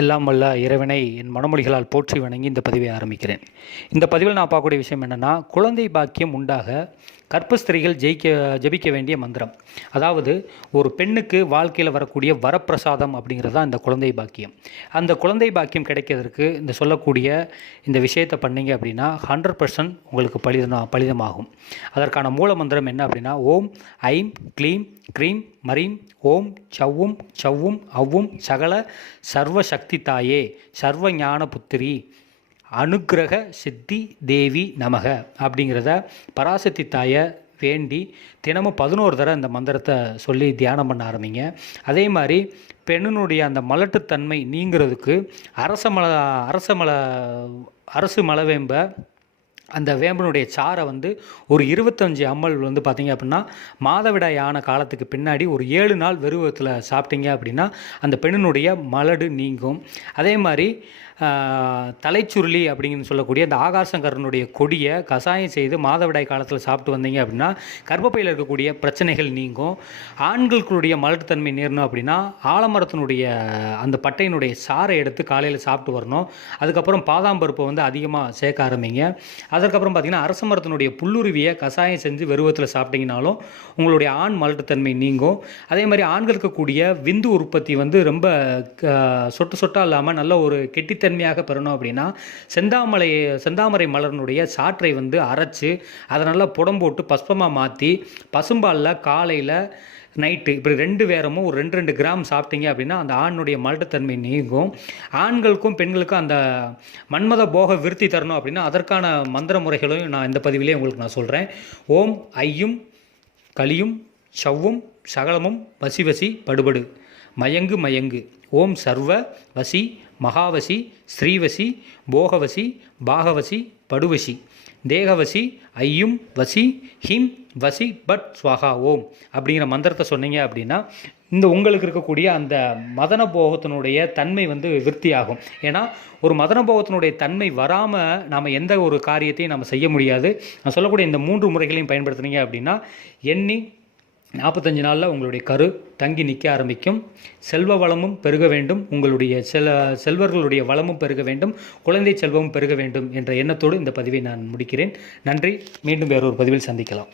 எல்லாம் வல்ல இறைவனை என் மனமொழிகளால் போற்றி வணங்கி இந்த பதிவை ஆரம்பிக்கிறேன். இந்த பதிவில் நான் பார்க்கக்கூடிய விஷயம் என்னென்னா, குழந்தை பாக்கியம் உண்டாக கர்ப்பஸ்திரிகள் ஜபிக்க வேண்டிய மந்திரம். அதாவது ஒரு பெண்ணுக்கு வாழ்க்கையில் வரக்கூடிய வரப்பிரசாதம் அப்படிங்கிறது தான் இந்த குழந்தை பாக்கியம். அந்த குழந்தை பாக்கியம் கிடைக்கிறதுக்கு இந்த சொல்லக்கூடிய இந்த விஷயத்தை பண்ணிங்க அப்படின்னா 100% உங்களுக்கு பலிதமாகும். அதற்கான மூல மந்திரம் என்ன அப்படின்னா, ஓம் ஐம் க்ளீம் க்ரீம் மரீம் ஓம் சவ்வும் சவ்வும் அவ்வும் சகல சர்வ சக்தி தாயே சர்வ ஞான புத்திரி அனுக்கிரக சித்தி தேவி நமக அப்படிங்கிறத பராசக்தி தாயை வேண்டி தினமும் 11 தடவை இந்த மந்திரத்தை சொல்லி தியானம் பண்ண ஆரம்பிங்க. அதே மாதிரி பெண்ணினுடைய அந்த மலட்டுத்தன்மை நீங்கிறதுக்கு அரசு மலவேம்ப அந்த வேம்பனுடைய சாரை ஒரு 25 ml பார்த்திங்க அப்படின்னா மாதவிடாய் ஆன காலத்துக்கு பின்னாடி ஒரு 7 நாள் வெறுவத்தில் சாப்பிட்டீங்க அப்படின்னா அந்த பெண்ணினுடைய மலடு நீங்கும். அதே மாதிரி தலைச்சுருளி அப்படின்னு சொல்லக்கூடிய அந்த ஆகாசங்கரனுடைய கொடியை கசாயம் செய்து மாதவிடாய் காலத்தில் சாப்பிட்டு வந்தீங்க அப்படின்னா கர்ப்பப்பையில் இருக்கக்கூடிய பிரச்சனைகள் நீங்கும். ஆண்களுடைய மலட்டுத்தன்மை நேரணும் அப்படின்னா ஆலமரத்தினுடைய அந்த பட்டையினுடைய சாறை எடுத்து காலையில் சாப்பிட்டு வரணும். அதுக்கப்புறம் பாதாம் பருப்பை அதிகமாக சேர்க்க ஆரம்பிங்க. அதுக்கப்புறம் பார்த்திங்கன்னா அரச மரத்தினுடைய புல்லுருவியை கசாயம் செஞ்சு வெறுவத்தில் சாப்பிட்டீங்கனாலும் உங்களுடைய ஆண் மலட்டுத்தன்மை நீங்கும். அதே மாதிரி ஆண்களுக்கு கூடிய விந்து உற்பத்தி ரொம்ப சொட்டு சொட்டாக இல்லாமல் நல்ல ஒரு கெட்டித்தன்மையாக பெறணும் அப்படின்னா செந்தாமரை மலர்னுடைய சாற்றை அரைச்சி அதை நல்லா புடம் போட்டு பஸ்பமாக மாற்றி பசும்பாலில் காலையில் நைட்டு இப்படி 2 வேரமும் ஒரு 2 கிராம் சாப்பிட்டீங்க அப்படின்னா அந்த ஆணுடைய மலட்டுத்தன்மை நீங்கும். ஆண்களுக்கும் பெண்களுக்கும் அந்த மன்மத போக விருத்தி தரணும் அப்படின்னா அதற்கான மந்திர முறைகளையும் நான் இந்த பதிவிலே உங்களுக்கு நான் சொல்கிறேன். ஓம் ஐயும் கலியும் சவ்வும் சகலமும் வசி வசி படுபடு மயங்கு மயங்கு ஓம் சர்வ வசி மகாவசி ஸ்ரீவசி போகவசி பாகவசி படுவசி தேகவசி ஐயும் வசி ஹிம் வசி பட் ஸ்வாகா ஓம் அப்படிங்கிற மந்திரத்தை சொன்னீங்க அப்படின்னா இந்த உங்களுக்கு இருக்கக்கூடிய அந்த மதன போகத்தினுடைய தன்மை விருத்தியாகும். ஏன்னா ஒரு மதன போகத்தினுடைய தன்மை வராமல் நாம் எந்த ஒரு காரியத்தையும் நம்ம செய்ய முடியாது. நான் சொல்லக்கூடிய இந்த 3 முறைகளையும் பயன்படுத்துனீங்க அப்படின்னா எண்ணி 45 நாளில் உங்களுடைய கரு தங்கி நிற்க ஆரம்பிக்கும். செல்வ வளமும் பெருக வேண்டும், உங்களுடைய செல்வர்களுடைய வளமும் பெருக வேண்டும், குழந்தை செல்வமும் பெருக வேண்டும் என்ற எண்ணத்தோடு இந்த பதிவை நான் முடிக்கிறேன். நன்றி. மீண்டும் வேறொரு பதிவில் சந்திக்கலாம்.